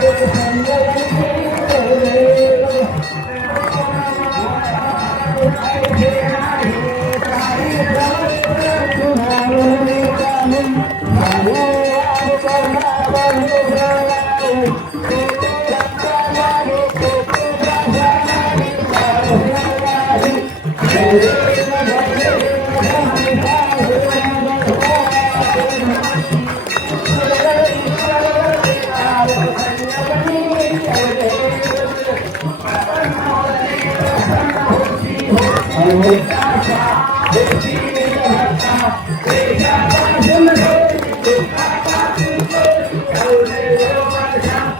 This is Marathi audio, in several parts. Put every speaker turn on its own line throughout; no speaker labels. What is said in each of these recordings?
Thank you. अंबाबाई माऊलीचा हो आनंद खेळता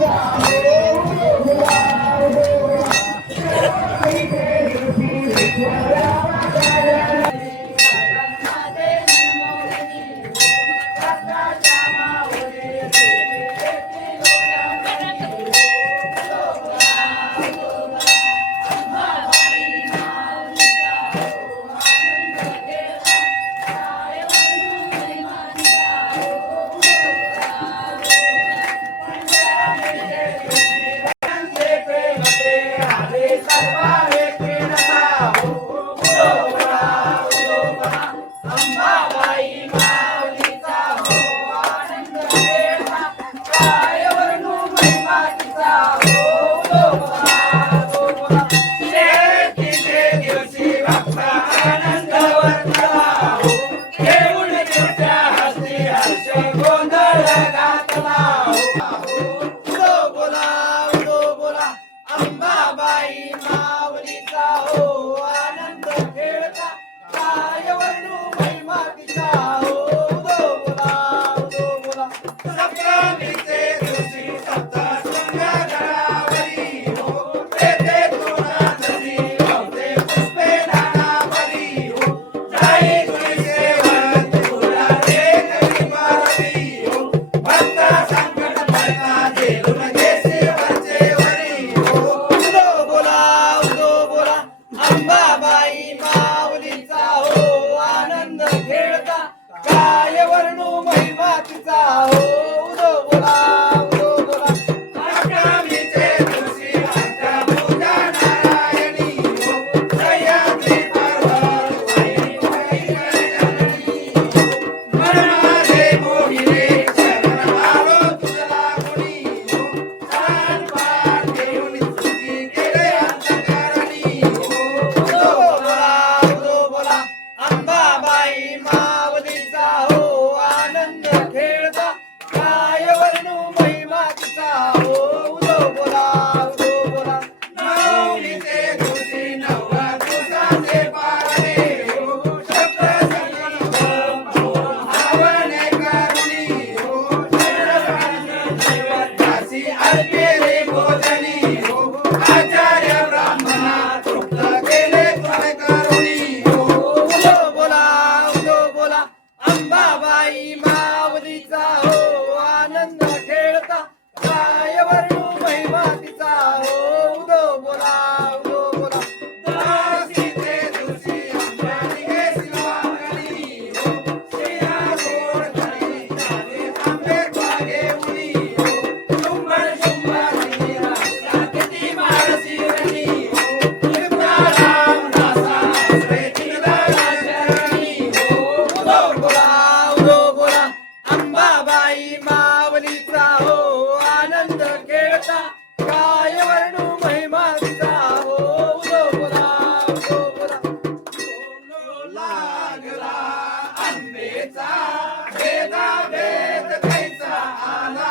Thank you. लागला आंबेचा वेदा वेद कैसा आला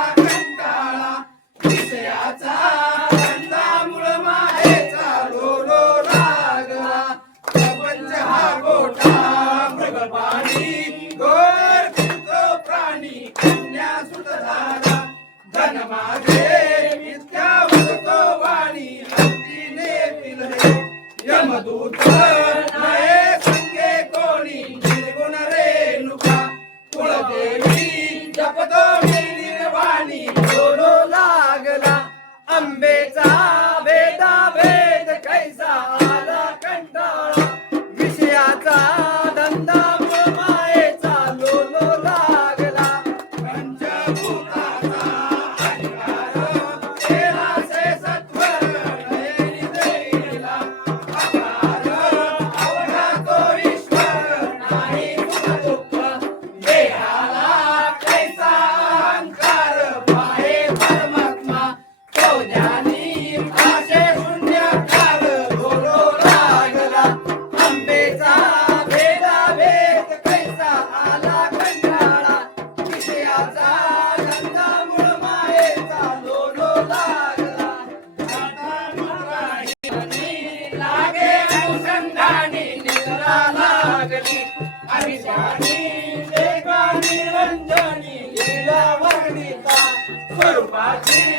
Yeah.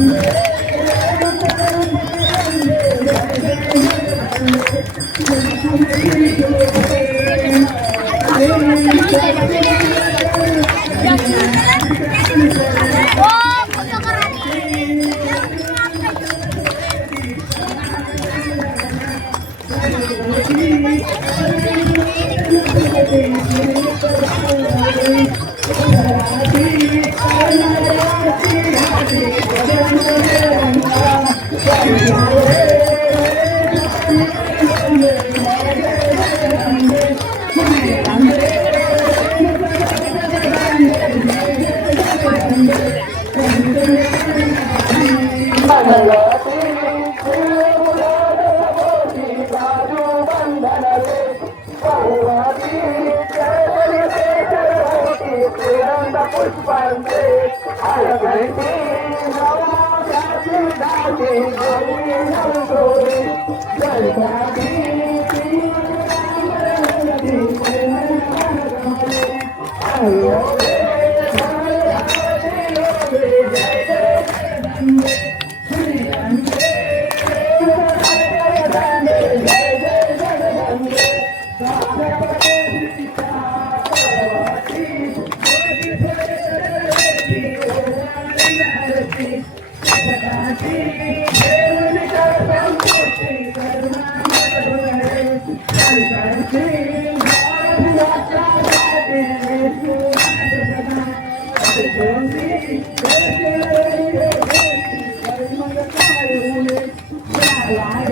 Thank you. Jai Jai Jai Jai 接下来。